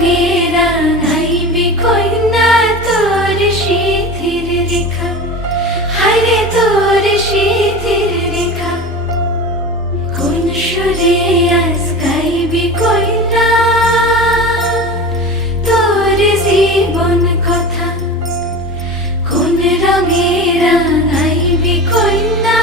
রঙে রাঙাইবি কইনা তোর সিঁথির রেখা, হায়রে তোর সিঁথির রেখা। কোন সুরে আজ গাইবি কইনা তোর জীবন কথা, কোন রঙে রাঙাইবি কইনা